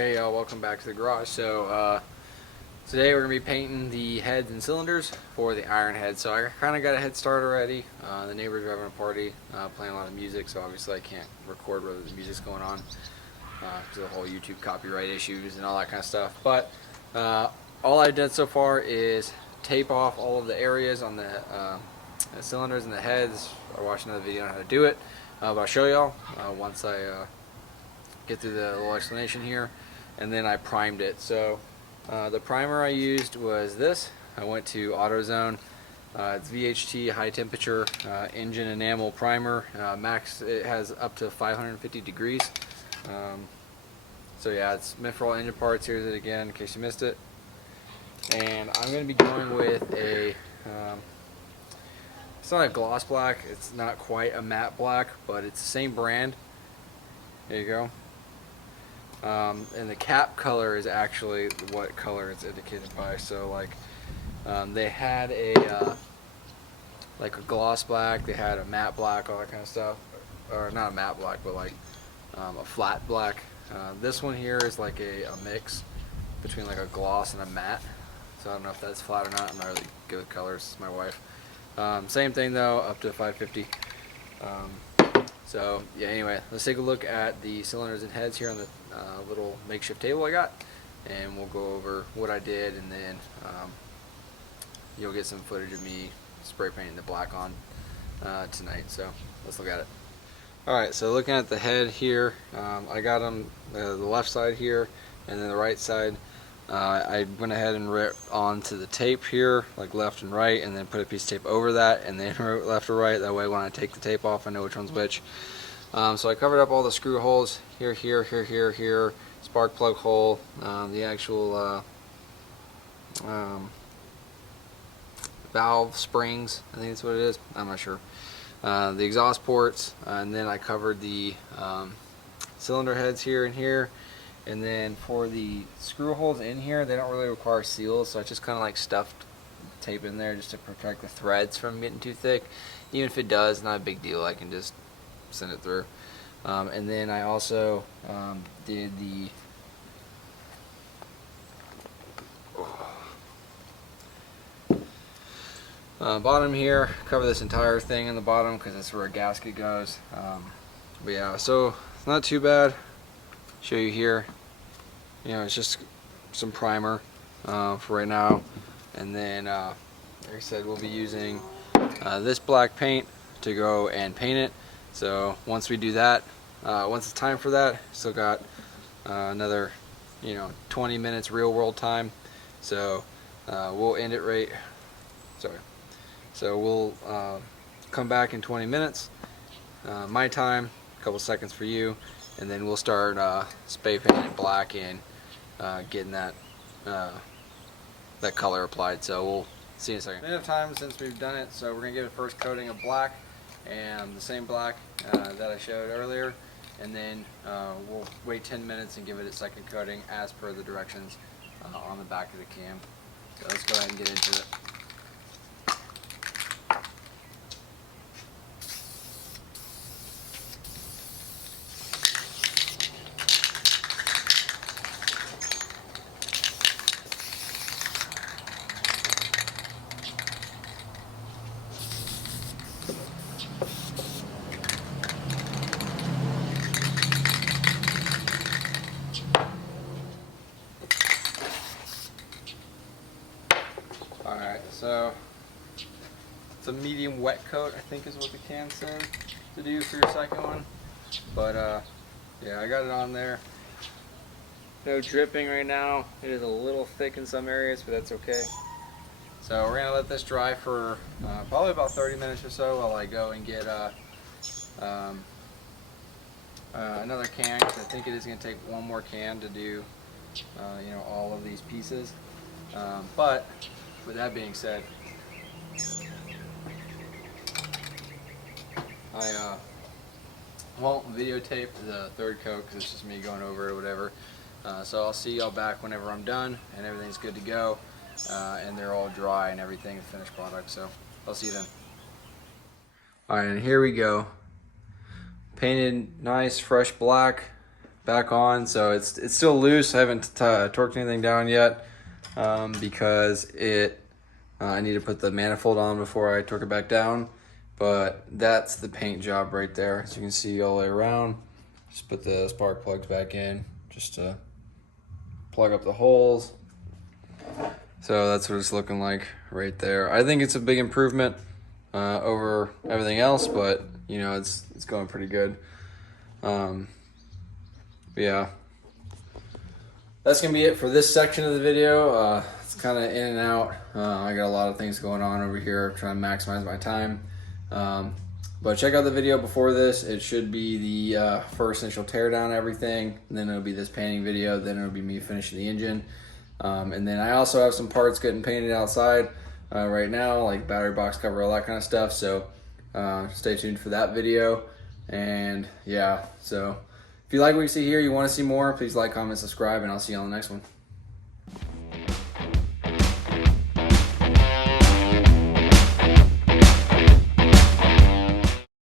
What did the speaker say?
Alright, hey y'all, welcome back to the garage. Today we're going to be painting the heads and cylinders for the Ironhead. So I kind of got a head start already. The neighbors are having a party, playing a lot of music, so obviously I can't record whether the music's going on because of the whole YouTube copyright issues and all that kind of stuff. But all I've done so far is tape off all of the areas on the cylinders and the heads. I watched another video on how to do it, but I'll show y'all once I get through the little explanation here. And then I primed it. So the primer I used was this. I went to AutoZone. It's VHT high temperature engine enamel primer. Max, it has up to 550 degrees. So yeah, it's meant for all engine parts. Here's it again in case you missed it. And I'm going to be going with a it's not a gloss black, it's not quite a matte black, but it's the same brand. There you go. And the cap color is actually what color it's indicated by. So like they had a like a gloss black, they had a matte black, all that kind of stuff, or not a matte black, but like a flat black. This one here is like a mix between like a gloss and a matte. So I don't know if that's flat or not. I'm not really good with colors. It's my wife. Same thing though, up to 550. So yeah, anyway, let's take a look at the cylinders and heads here on the little makeshift table I got, and we'll go over what I did, and then you'll get some footage of me spray painting the black on tonight. So let's look at it. Alright, so looking at the head here, I got them the left side here and then the right side. I went ahead and ripped onto the tape here, like left and right, and then put a piece of tape over that, and then wrote left or right. That way when I take the tape off, I know which one's which. So I covered up all the screw holes here, here, here, here, here, spark plug hole, the actual valve springs, I think that's what it is, I'm not sure. The exhaust ports, and then I covered the cylinder heads here and here. And then for the screw holes in here, they don't really require seals, so I just kind of like stuffed tape in there just to protect the threads from getting too thick. Even if it does, not a big deal, I can just send it through. And then I also did the bottom here, cover this entire thing in the bottom because that's where a gasket goes. But yeah, so it's not too bad. Show you here, you know, it's just some primer for right now, and then like I said, we'll be using this black paint to go and paint it. So once we do that, once it's time for that, still got another 20 minutes real world time. So we'll end it right, sorry, so we'll come back in 20 minutes my time, a couple seconds for you, and then we'll start spray painting it black and getting that that color applied. So we'll see in a second. A minute of time since we've done it, so we're gonna give it a first coating of black, and the same black that I showed earlier, and then we'll wait 10 minutes and give it a second coating as per the directions on the back of the cam. So let's go ahead and get into it. Alright, so it's a medium wet coat, I think is what the can says to do for your second one. But yeah, I got it on there. No dripping right now. It is a little thick in some areas, but that's okay. So we're gonna let this dry for probably about 30 minutes or so while I go and get another can, because I think it is gonna take one more can to do all of these pieces. But with that being said, I won't videotape the third coat because it's just me going over it or whatever. So I'll see y'all back whenever I'm done and everything's good to go, and they're all dry and everything, a finished product. So I'll see you then. Alright, and here we go. Painted nice fresh black. back on. So it's still loose. I haven't torqued anything down yet because I need to put the manifold on before I torque it back down. But that's the paint job right there, as you can see all the way around. Just put the spark plugs back in just to plug up the holes. So that's what it's looking like right there. I think it's a big improvement over everything else, but you know, it's going pretty good. But yeah, that's gonna be it for this section of the video. It's kind of in and out. I got a lot of things going on over here, trying to maximize my time. But check out the video before this. It should be the first initial teardown, everything. And then it'll be this painting video. Then it'll be me finishing the engine. And then I also have some parts getting painted outside right now, like battery box cover, all that kind of stuff. So stay tuned for that video. And yeah, so if you like what you see here, you want to see more, please like, comment, subscribe, and I'll see you on the next one.